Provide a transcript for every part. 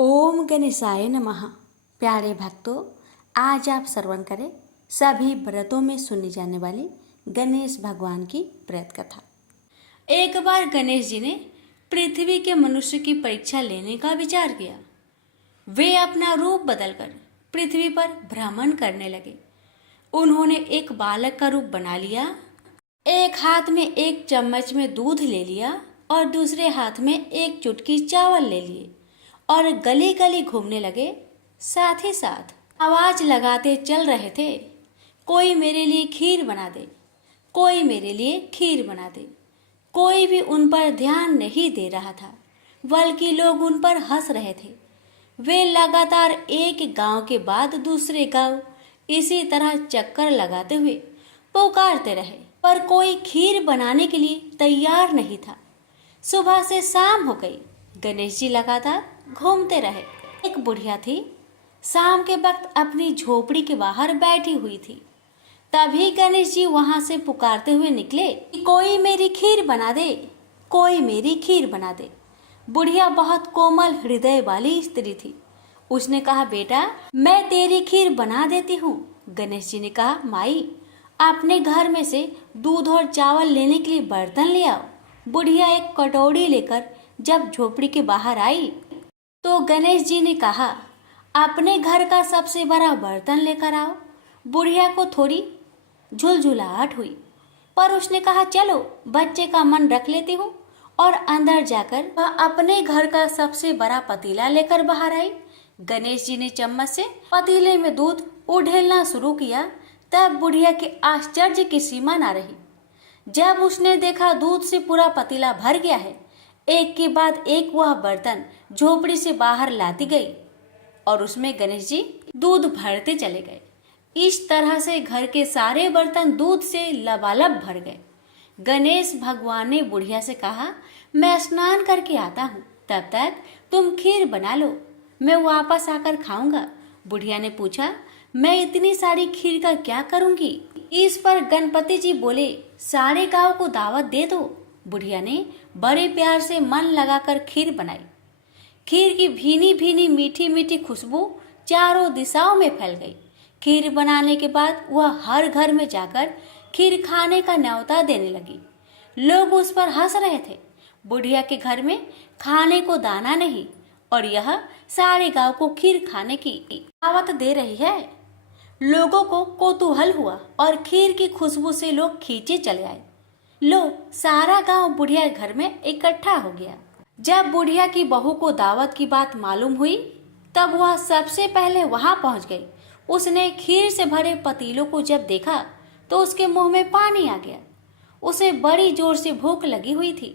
ओम गणेशाय नमः। प्यारे भक्तों, आज आप श्रवण करें सभी व्रतों में सुनी जाने वाली गणेश भगवान की व्रत कथा। एक बार गणेश जी ने पृथ्वी के मनुष्य की परीक्षा लेने का विचार किया। वे अपना रूप बदलकर पृथ्वी पर भ्रमण करने लगे। उन्होंने एक बालक का रूप बना लिया। एक हाथ में एक चम्मच में दूध ले लिया और दूसरे हाथ में एक चुटकी चावल ले लिए और गली गली घूमने लगे। साथ ही साथ आवाज लगाते चल रहे थे, कोई मेरे लिए खीर बना दे, कोई मेरे लिए खीर बना दे। कोई भी उन पर ध्यान नहीं दे रहा था, बल्कि लोग उन पर हंस रहे थे। वे लगातार एक गांव के बाद दूसरे गांव इसी तरह चक्कर लगाते हुए पुकारते रहे, पर कोई खीर बनाने के लिए तैयार नहीं था। सुबह से शाम हो गई, गणेश जी लगातार घूमते रहे। एक बुढ़िया थी, शाम के वक्त अपनी झोपड़ी के बाहर बैठी हुई थी। तभी गणेश जी वहां से पुकारते हुए निकले कि कोई मेरी खीर बना दे, कोई मेरी खीर बना दे। बुढ़िया बहुत कोमल हृदय वाली स्त्री थी। उसने कहा, बेटा मैं तेरी खीर बना देती हूँ। गणेश जी ने कहा, माई अपने घर में से दूध और चावल लेने के लिए बर्तन ले आओ। बुढ़िया एक कटोरी लेकर जब झोपड़ी के बाहर आई तो गणेश जी ने कहा, अपने घर का सबसे बड़ा बर्तन लेकर आओ। बुढ़िया को थोड़ी झुलझुलाहट हुई, पर उसने कहा, चलो बच्चे का मन रख लेती हूँ। और अंदर जाकर वह अपने घर का सबसे बड़ा पतीला लेकर बाहर आई। गणेश जी ने चम्मच से पतीले में दूध उड़ेलना शुरू किया। तब बुढ़िया के आश्चर्य की सीमा ना रही। जब उसने देखा दूध से पूरा पतीला भर गया है, एक के बाद एक वह बर्तन झोपड़ी से बाहर लाती गई और उसमें गणेश जी दूध भरते चले गए। इस तरह से घर के सारे बर्तन दूध से लबालब भर गए। गणेश भगवान ने बुढ़िया से कहा, मैं स्नान करके आता हूँ, तब तक तुम खीर बना लो, मैं वापस आकर खाऊंगा। बुढ़िया ने पूछा, मैं इतनी सारी खीर का क्या करूंगी? इस पर गणपति जी बोले, सारे गांव को दावत दे दो। बुढ़िया ने बड़े प्यार से मन लगाकर खीर बनाई। खीर की भीनी भीनी मीठी मीठी खुशबू चारों दिशाओं में फैल गई। खीर बनाने के बाद वह हर घर में जाकर खीर खाने का न्योता देने लगी। लोग उस पर हंस रहे थे। बुढ़िया के घर में खाने को दाना नहीं और यह सारे गांव को खीर खाने की दावत दे रही है। लोगों को कौतूहल हुआ और खीर की खुशबू से लोग खींचे चले आए। लो, सारा गांव बुढ़िया घर में इकट्ठा हो गया। जब बुढ़िया की बहू को दावत की बात मालूम हुई, तब वह सबसे पहले वहां पहुंच गई। उसने खीर से भरे पतीलों को जब देखा तो उसके मुंह में पानी आ गया। उसे बड़ी जोर से भूख लगी हुई थी।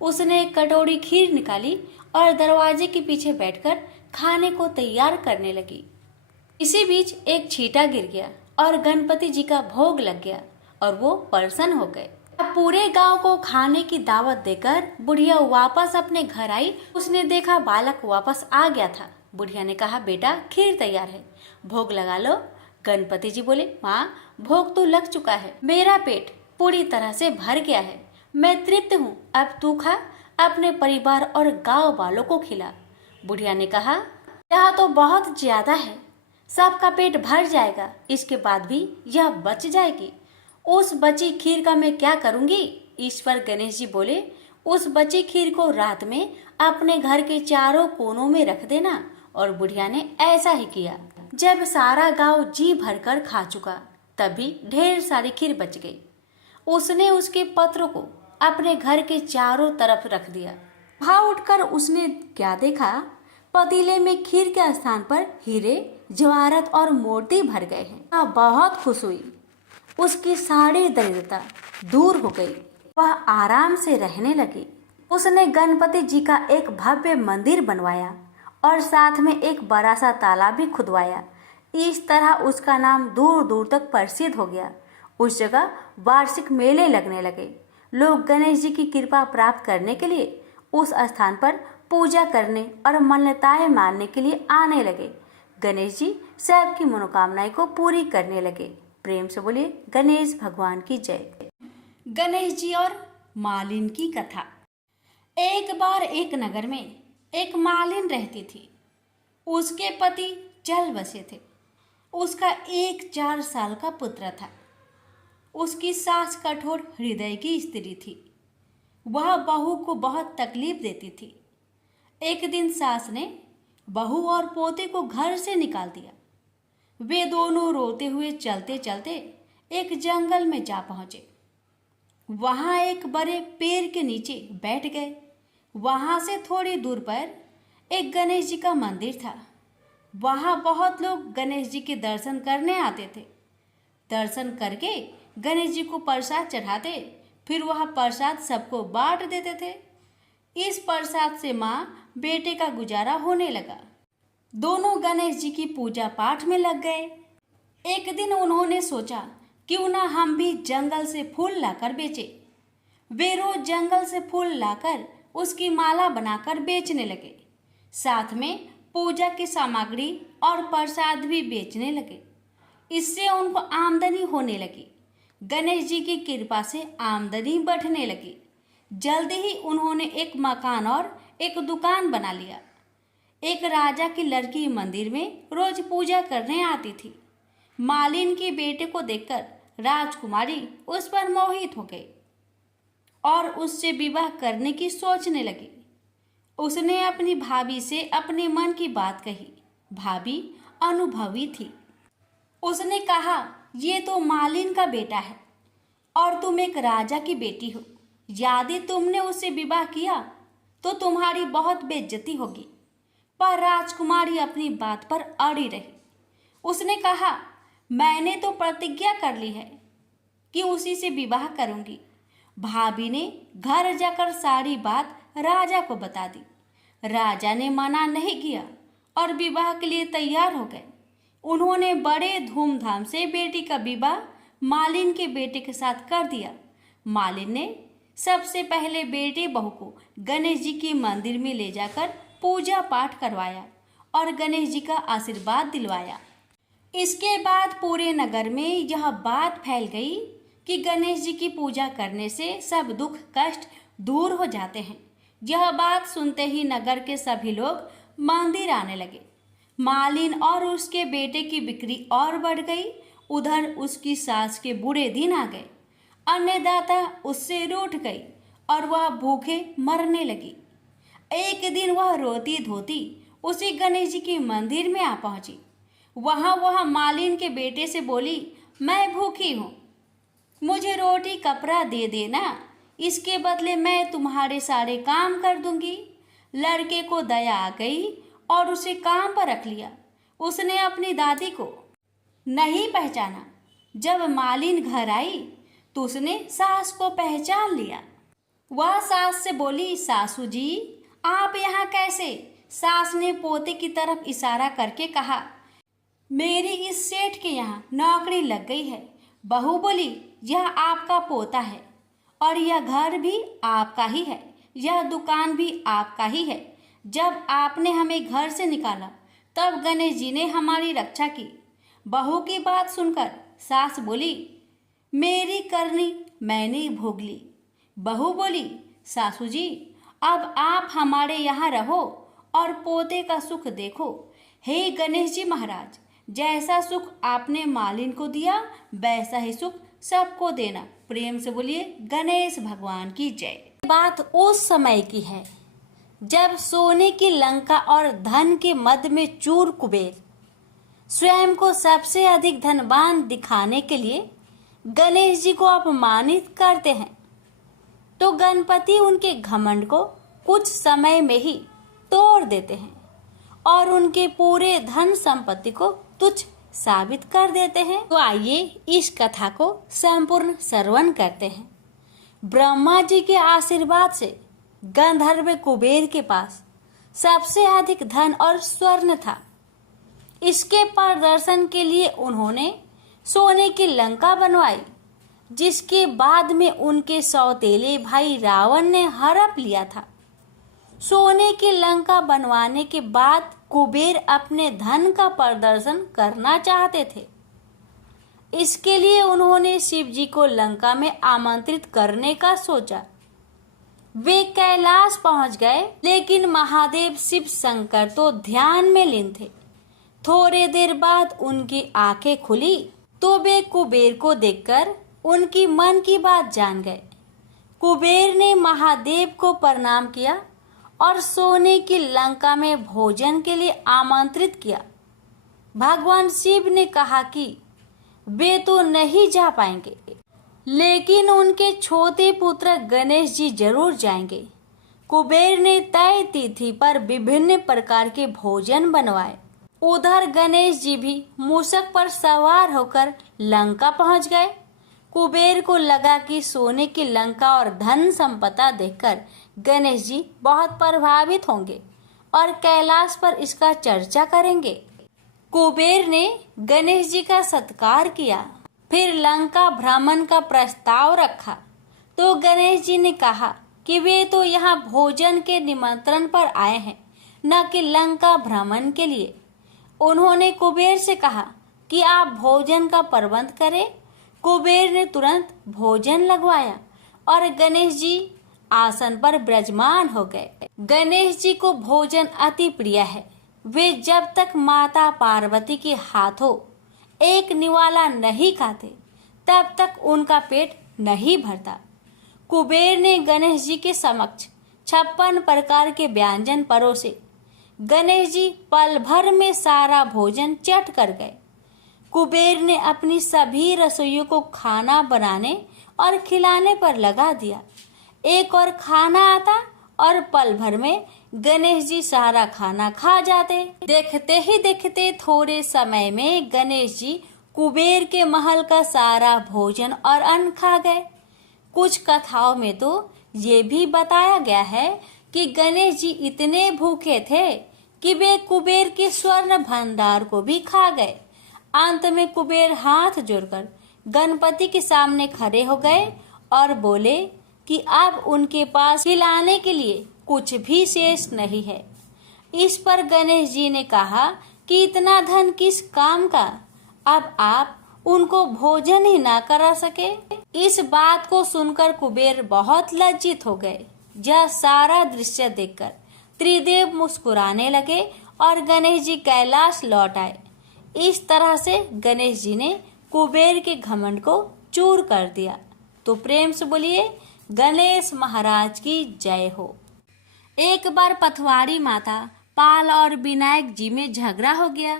उसने एक कटोरी खीर निकाली और दरवाजे के पीछे बैठकर खाने को तैयार करने लगी। इसी बीच एक छींटा गिर गया और गणपति जी का भोग लग गया और वो प्रसन्न हो गए। अब पूरे गांव को खाने की दावत देकर बुढ़िया वापस अपने घर आई। उसने देखा बालक वापस आ गया था। बुढ़िया ने कहा, बेटा खीर तैयार है, भोग लगा लो। गणपति जी बोले, माँ भोग तो लग चुका है, मेरा पेट पूरी तरह से भर गया है, मैं तृप्त हूँ, अब तू खा, अपने परिवार और गांव वालों को खिला। बुढ़िया ने कहा, यह तो बहुत ज्यादा है, सबका पेट भर जाएगा, इसके बाद भी यह बच जाएगी। उस बची खीर का मैं क्या करूंगी? इस पर गणेश जी बोले, उस बची खीर को रात में अपने घर के चारों कोनों में रख देना। और बुढ़िया ने ऐसा ही किया। जब सारा गांव जी भरकर खा चुका, तभी ढेर सारी खीर बच गई। उसने उसके पत्र को अपने घर के चारों तरफ रख दिया। वहां उठकर उसने क्या देखा? पतीले में खीर के स्थान पर हीरे, जवाहरात और मोती भर गए हैं। बहुत खुश हुई। उसकी सारी दरिद्रता दूर हो गई। वह आराम से रहने लगी। उसने गणपति जी का एक भव्य मंदिर बनवाया और साथ में एक बड़ा सा तालाब भी खुदवाया। इस तरह उसका नाम दूर दूर तक प्रसिद्ध हो गया। उस जगह वार्षिक मेले लगने लगे। लोग गणेश जी की कृपा प्राप्त करने के लिए उस स्थान पर पूजा करने और मान्यताएं मानने के लिए आने लगे। गणेश जी सबकी मनोकामनाएं को पूरी करने लगे। प्रेम से बोलिए गणेश भगवान की जय। गणेश जी और मालिन की कथा। एक बार एक नगर में एक मालिन रहती थी। उसके पति चल बसे थे। उसका एक 4 साल का पुत्र था। उसकी सास कठोर हृदय की स्त्री थी। वह बहू को बहुत तकलीफ देती थी। एक दिन सास ने बहू और पोते को घर से निकाल दिया। वे दोनों रोते हुए चलते चलते एक जंगल में जा पहुंचे। वहां एक बड़े पेड़ के नीचे बैठ गए। वहां से थोड़ी दूर पर एक गणेश जी का मंदिर था। वहां बहुत लोग गणेश जी के दर्शन करने आते थे। दर्शन करके गणेश जी को प्रसाद चढ़ाते, फिर वह प्रसाद सबको बांट देते थे। इस प्रसाद से माँ बेटे का गुजारा होने लगा। दोनों गणेश जी की पूजा पाठ में लग गए। एक दिन उन्होंने सोचा क्यों ना हम भी जंगल से फूल लाकर बेचे। वे रोज जंगल से फूल लाकर उसकी माला बनाकर बेचने लगे। साथ में पूजा की सामग्री और प्रसाद भी बेचने लगे। इससे उनको आमदनी होने लगी। गणेश जी की कृपा से आमदनी बढ़ने लगी। जल्दी ही उन्होंने एक मकान और एक दुकान बना लिया। एक राजा की लड़की मंदिर में रोज पूजा करने आती थी। मालिन के बेटे को देखकर राजकुमारी उस पर मोहित हो गई और उससे विवाह करने की सोचने लगी। उसने अपनी भाभी से अपने मन की बात कही। भाभी अनुभवी थी। उसने कहा, ये तो मालिन का बेटा है और तुम एक राजा की बेटी हो। यदि तुमने उससे विवाह किया तो तुम्हारी बहुत बेइज्जती होगी। पर राजकुमारी अपनी बात पर अड़ी रही। उसने कहा, मैंने तो प्रतिज्ञा कर ली है कि उसी से विवाह करूंगी। भाभी ने घर जाकर सारी बात राजा को बता दी। राजा ने मना नहीं किया और विवाह के लिए तैयार हो गए। उन्होंने बड़े धूमधाम से बेटी का विवाह मालिन के बेटे के साथ कर दिया। मालिन ने सबसे पहले बेटे बहू को गणेश जी के मंदिर में ले जाकर पूजा पाठ करवाया और गणेश जी का आशीर्वाद दिलवाया। इसके बाद पूरे नगर में यह बात फैल गई कि गणेश जी की पूजा करने से सब दुख कष्ट दूर हो जाते हैं। यह बात सुनते ही नगर के सभी लोग मंदिर आने लगे। मालिन और उसके बेटे की बिक्री और बढ़ गई। उधर उसकी सास के बुरे दिन आ गए। अन्नदाता उससे रूठ गई और वह भूखे मरने लगी। एक दिन वह रोती धोती उसी गणेश जी के मंदिर में आ पहुंची। वह मालिन के बेटे से बोली, मैं भूखी हूँ, मुझे रोटी कपड़ा दे देना, इसके बदले मैं तुम्हारे सारे काम कर दूंगी। लड़के को दया आ गई और उसे काम पर रख लिया। उसने अपनी दादी को नहीं पहचाना। जब मालिन घर आई तो उसने सास को पहचान लिया। वह सास से बोली, सासू जी आप यहाँ कैसे? सास ने पोते की तरफ इशारा करके कहा, मेरी इस सेठ के यहाँ नौकरी लग गई है। बहू बोली, यह आपका पोता है और यह घर भी आपका ही है, यह दुकान भी आपका ही है। जब आपने हमें घर से निकाला तब गणेश जी ने हमारी रक्षा की। बहू की बात सुनकर सास बोली, मेरी करनी मैंने भोग ली। बहू बोली, सासू जी अब आप हमारे यहाँ रहो और पोते का सुख देखो। हे गणेश जी महाराज, जैसा सुख आपने मालिन को दिया वैसा ही सुख सबको देना। प्रेम से बोलिए गणेश भगवान की जय। बात उस समय की है जब सोने की लंका और धन के मद में चूर कुबेर स्वयं को सबसे अधिक धनवान दिखाने के लिए गणेश जी को अपमानित करते हैं, तो गणपति उनके घमंड को कुछ समय में ही तोड़ देते हैं और उनके पूरे धन संपत्ति को तुच्छ साबित कर देते हैं। तो आइए इस कथा को संपूर्ण श्रवण करते हैं। ब्रह्मा जी के आशीर्वाद से गंधर्व कुबेर के पास सबसे अधिक धन और स्वर्ण था। इसके प्रदर्शन के लिए उन्होंने सोने की लंका बनवाई, जिसके बाद में उनके सौतेले भाई रावण ने हड़प लिया था। सोने की लंका बनवाने के बाद कुबेर अपने धन का प्रदर्शन करना चाहते थे। इसके लिए उन्होंने शिव जी को लंका में आमंत्रित करने का सोचा। वे कैलाश पहुंच गए, लेकिन महादेव शिव शंकर तो ध्यान में लीन थे। थोड़े देर बाद उनकी आंखें खुली तो वे कुबेर को देखकर उनकी मन की बात जान गए। कुबेर ने महादेव को प्रणाम किया और सोने की लंका में भोजन के लिए आमंत्रित किया। भगवान शिव ने कहा कि वे तो नहीं जा पाएंगे, लेकिन उनके छोटे पुत्र गणेश जी जरूर जाएंगे। कुबेर ने तय तिथि पर विभिन्न प्रकार के भोजन बनवाए। उधर गणेश जी भी मूषक पर सवार होकर लंका पहुंच गए। कुबेर को लगा कि सोने की लंका और धन संपदा देखकर गणेश जी बहुत प्रभावित होंगे और कैलाश पर इसका चर्चा करेंगे। कुबेर ने गणेश जी का सत्कार किया, फिर लंका भ्रमण का प्रस्ताव रखा। तो गणेश जी ने कहा कि वे तो यहाँ भोजन के निमंत्रण पर आए हैं, न कि लंका भ्रमण के लिए। उन्होंने कुबेर से कहा कि आप भोजन का प्रबंध करें। कुबेर ने तुरंत भोजन लगवाया और गणेश जी आसन पर विराजमान हो गए। गणेश जी को भोजन अति प्रिय है। वे जब तक माता पार्वती के हाथों एक निवाला नहीं खाते, तब तक उनका पेट नहीं भरता। कुबेर ने गणेश जी के समक्ष 56 प्रकार के व्यंजन परोसे। गणेश जी पल भर में सारा भोजन चट कर गए। कुबेर ने अपनी सभी रसोइयों को खाना बनाने और खिलाने पर लगा दिया। एक और खाना आता और पल भर में गणेश जी सारा खाना खा जाते। देखते ही देखते थोड़े समय में गणेश जी कुबेर के महल का सारा भोजन और अन्न खा गए। कुछ कथाओं में तो ये भी बताया गया है कि गणेश जी इतने भूखे थे कि वे कुबेर के स्वर्ण भंडार को भी खा गए। अंत में कुबेर हाथ जोड़कर गणपति के सामने खड़े हो गए और बोले कि अब उनके पास खिलाने के लिए कुछ भी शेष नहीं है। इस पर गणेश जी ने कहा कि इतना धन किस काम का, अब आप उनको भोजन ही ना करा सके। इस बात को सुनकर कुबेर बहुत लज्जित हो गए। यह सारा दृश्य देखकर त्रिदेव मुस्कुराने लगे और गणेश जी कैलाश लौट आए। इस तरह से गणेश जी ने कुबेर के घमंड को चूर कर दिया। तो प्रेम से बोलिए गणेश महाराज की जय हो। एक बार पथवारी माता पाल और विनायक जी में झगड़ा हो गया।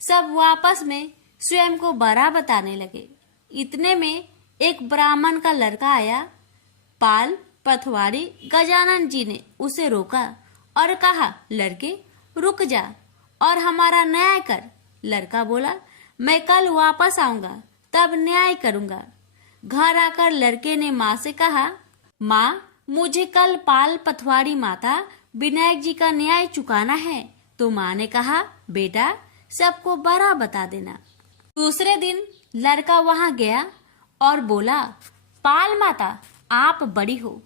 सब आपस में स्वयं को बड़ा बताने लगे। इतने में एक ब्राह्मण का लड़का आया। पाल, पथवारी, गजानन जी ने उसे रोका और कहा, लड़के रुक जा और हमारा न्याय कर। लड़का बोला, मैं कल वापस आऊंगा, तब न्याय करूंगा। घर आकर लड़के ने माँ से कहा, माँ मुझे कल पाल, पथवारी माता, विनायक जी का न्याय चुकाना है। तो माँ ने कहा, बेटा सबको बड़ा बता देना। दूसरे दिन लड़का वहां गया और बोला, पाल माता आप बड़ी हो,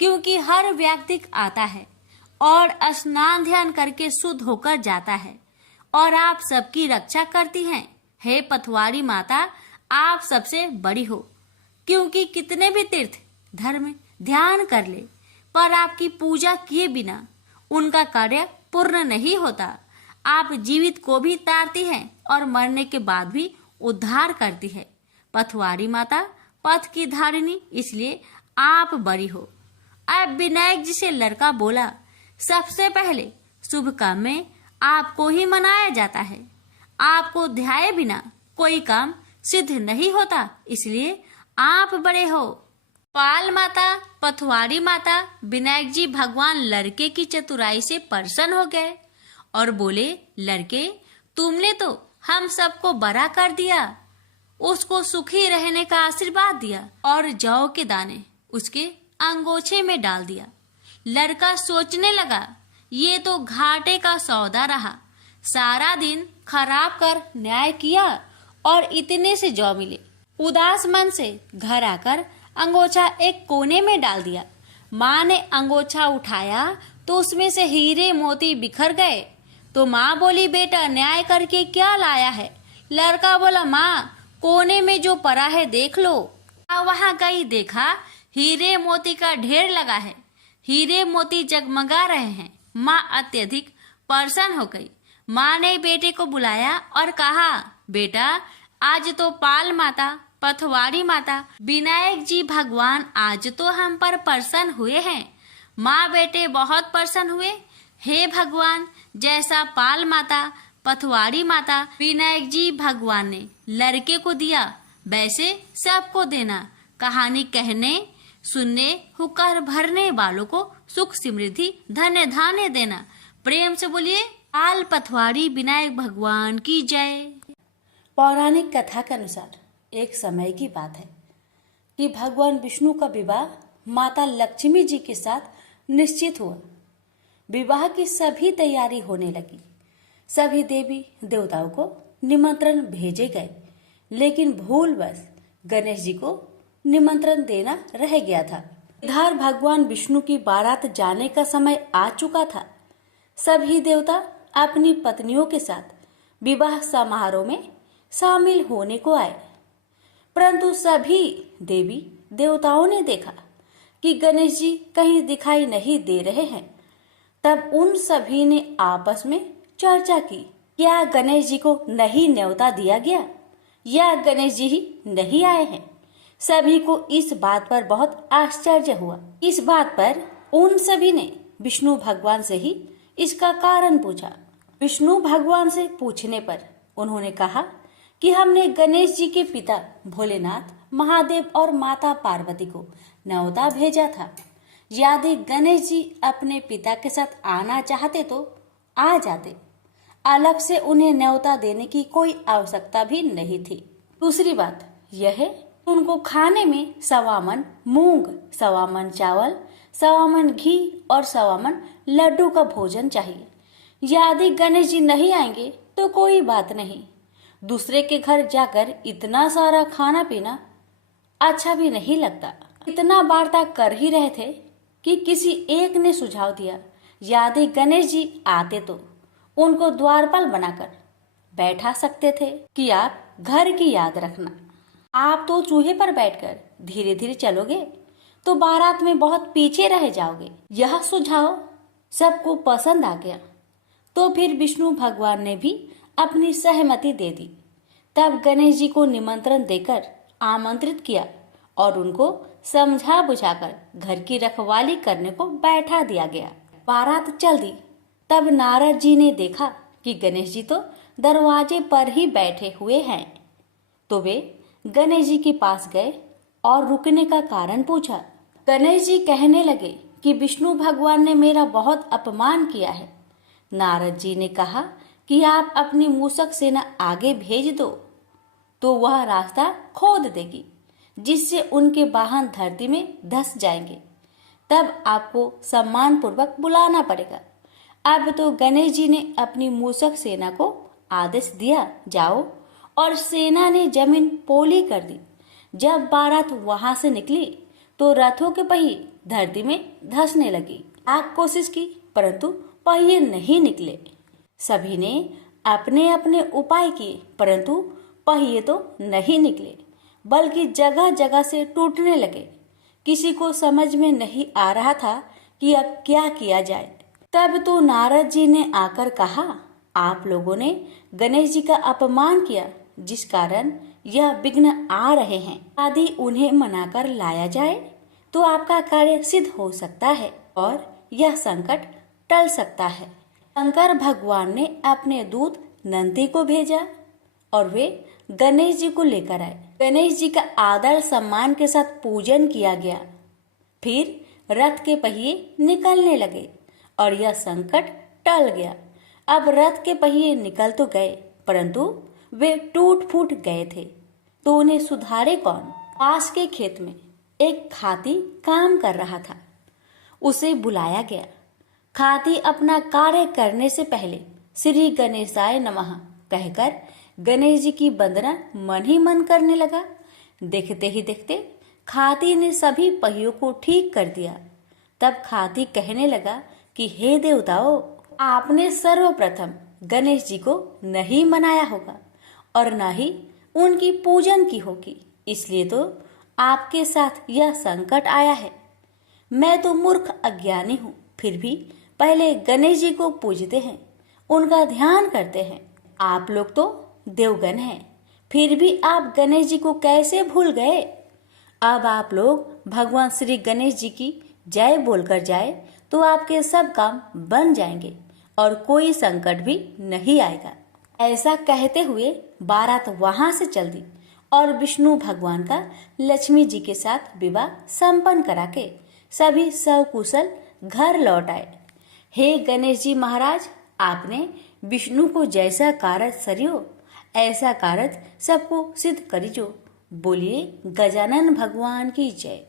क्योंकि हर व्यक्ति आता है और स्नान ध्यान करके शुद्ध होकर जाता है और आप सबकी रक्षा करती हैं। हे पथवारी माता आप सबसे बड़ी हो, क्योंकि कितने भी तीर्थ धर्म ध्यान कर ले, पर आपकी पूजा किए बिना उनका कार्य पूर्ण नहीं होता। आप जीवित को भी तारती हैं और मरने के बाद भी उद्धार करती है। पथवारी माता पथ की धारिणी, इसलिए आप बड़ी हो। अब विनायक जी से लड़का बोला, सबसे पहले शुभ काम में आपको ही मनाया जाता है। आपको ध्याए बिना कोई काम सिद्ध नहीं होता, इसलिए आप बड़े हो। पाल माता, पथवारी माता, विनायक जी भगवान लड़के की चतुराई से प्रसन्न हो गए और बोले, लड़के तुमने तो हम सबको बड़ा कर दिया। उसको सुखी रहने का आशीर्वाद दिया और जौ के दाने उसके अंगोछे में डाल दिया। लड़का सोचने लगा, ये तो घाटे का सौदा रहा। सारा दिन खराब कर न्याय किया और इतने से जौ मिले। उदास मन से घर आकर अंगोछा एक कोने में डाल दिया। माँ ने अंगोछा उठाया तो उसमें से हीरे मोती बिखर गए। तो माँ बोली, बेटा न्याय करके क्या लाया है? लड़का बोला, माँ कोने में जो पड़ा है देख लो। वहाँ गई, देखा हीरे मोती का ढेर लगा है। हीरे मोती जगमगा रहे हैं। माँ अत्यधिक प्रसन्न हो गई। माँ ने बेटे को बुलाया और कहा, बेटा, आज तो पाल माता, पथवाड़ी माता, विनायक जी भगवान आज तो हम पर प्रसन्न हुए हैं। माँ बेटे बहुत प्रसन्न हुए। हे भगवान, जैसा पाल माता, पथवाड़ी माता, विनायक जी भगवान ने लड़के को दिया, वैसे सबको देना। कहानी कहने, सुनने, हुक्कर भरने वालों को सुख समृद्धि धन्य धान्य देना। प्रेम से बोलिए, पाल पथवाड़ी विनायक भगवान की जय। पौराणिक कथा के अनुसार एक समय की बात है कि भगवान विष्णु का विवाह माता लक्ष्मी जी के साथ निश्चित हुआ। विवाह की सभी तैयारी होने लगी। सभी देवी देवताओं को निमंत्रण भेजे गए, लेकिन भूलवश गणेश जी को निमंत्रण देना रह गया था। इधर भगवान विष्णु की बारात जाने का समय आ चुका था। सभी देवता अपनी पत्नियों के साथ विवाह समारोह में शामिल होने को आए, परंतु सभी देवी देवताओं ने देखा कि गणेश जी कहीं दिखाई नहीं दे रहे हैं। तब उन सभी ने आपस में चर्चा की, क्या गणेश जी को नहीं न्योता दिया गया या गणेश जी ही नहीं आए हैं। सभी को इस बात पर बहुत आश्चर्य हुआ। इस बात पर उन सभी ने विष्णु भगवान से ही इसका कारण पूछा। विष्णु भगवान से पूछने पर उन्होंने कहा कि हमने गणेश जी के पिता भोलेनाथ, महादेव और माता पार्वती को न्योता भेजा था। यदि गणेश जी अपने पिता के साथ आना चाहते तो आ जाते। अलग से उन्हें न्योता देने की कोई आवश्यकता भी नहीं थी। दूसरी बात यह है, उनको खाने में 1.25 मन मूंग, 1.25 मन चावल, 1.25 मन घी और 1.25 मन लड्डू का भोजन चाहिए। यदि गणेश जी नहीं आएंगे तो कोई बात नहीं, दूसरे के घर जाकर इतना सारा खाना पीना अच्छा भी नहीं लगता। इतना वार्ता कर ही रहे थे कि किसी एक ने सुझाव दिया, यदि गणेश जी आते तो उनको द्वारपाल बनाकर बैठा सकते थे कि आप घर की याद रखना। आप तो चूहे पर बैठकर धीरे धीरे चलोगे तो बारात में बहुत पीछे रह जाओगे। यह सुझाव सबको पसंद आ गया, तो फिर विष्णु भगवान ने भी अपनी सहमति दे दी। तब गणेश जी को निमंत्रण देकर आमंत्रित किया और उनको समझा बुझाकर घर की रखवाली करने को बैठा दिया गया। बारात चल दी। तब नारद जी ने देखा कि गणेश जी तो दरवाजे पर ही बैठे हुए हैं, तो वे गणेश जी के पास गए और रुकने का कारण पूछा। गणेश जी कहने लगे कि विष्णु भगवान ने मेरा बहुत अपमान किया है। नारद जी ने कहा कि आप अपनी मूषक सेना आगे भेज दो तो वह रास्ता खोद देगी, जिससे उनके वाहन धरती में धंस जाएंगे। तब आपको सम्मान पूर्वक बुलाना पड़ेगा। अब तो गणेश जी ने अपनी मूषक सेना को आदेश दिया, जाओ, और सेना ने जमीन पोली कर दी। जब बारात वहां से निकली तो रथों के पहिए धरती में धंसने लगी। आप कोशिश की परंतु पहिए नहीं निकले। सभी ने अपने अपने उपाय किए परंतु पहिए तो नहीं निकले, बल्कि जगह जगह से टूटने लगे। किसी को समझ में नहीं आ रहा था कि अब क्या किया जाए। तब तो नारद जी ने आकर कहा, आप लोगों ने गणेश जी का अपमान किया, जिस कारण यह विघ्न आ रहे हैं। यदि उन्हें मनाकर लाया जाए तो आपका कार्य सिद्ध हो सकता है और यह संकट टल सकता है। शंकर भगवान ने अपने दूत नंदी को भेजा और वे गणेश जी को लेकर आए। गणेश जी का आदर सम्मान के साथ पूजन किया गया। फिर रथ के पहिए निकलने लगे और यह संकट टल गया। अब रथ के पहिए निकल तो गए परंतु वे टूट फूट गए थे, तो उन्हें सुधारे कौन। पास के खेत में एक खाती काम कर रहा था। उसे बुलाया गया। खाती अपना कार्य करने से पहले श्री गणेशाय नमः कहकर गणेश जी की वंदना मन ही मन करने लगा। देखते ही देखते खाती ने सभी पहियों को ठीक कर दिया। तब खाती कहने लगा कि हे देवताओं, आपने सर्वप्रथम गणेश जी को नहीं मनाया होगा और न ही उनकी पूजन की होगी, इसलिए तो आपके साथ यह संकट आया है। मैं तो मूर्ख अज्ञानी हूँ, फिर भी पहले गणेश जी को पूजते हैं, उनका ध्यान करते हैं। आप लोग तो देवगण हैं, फिर भी आप गणेश जी को कैसे भूल गए? अब आप लोग भगवान श्री गणेश जी की जय बोलकर जाए तो आपके सब काम बन जाएंगे और कोई संकट भी नहीं आएगा। ऐसा कहते हुए बारात वहां से चल दी और विष्णु भगवान का लक्ष्मी जी के साथ विवाह संपन्न करा के सभी सकुशल घर लौट आए। हे गणेश जी महाराज, आपने विष्णु को जैसा कारज सरियो, ऐसा कारज सबको सिद्ध करिजो। बोलिए गजानन भगवान की जय।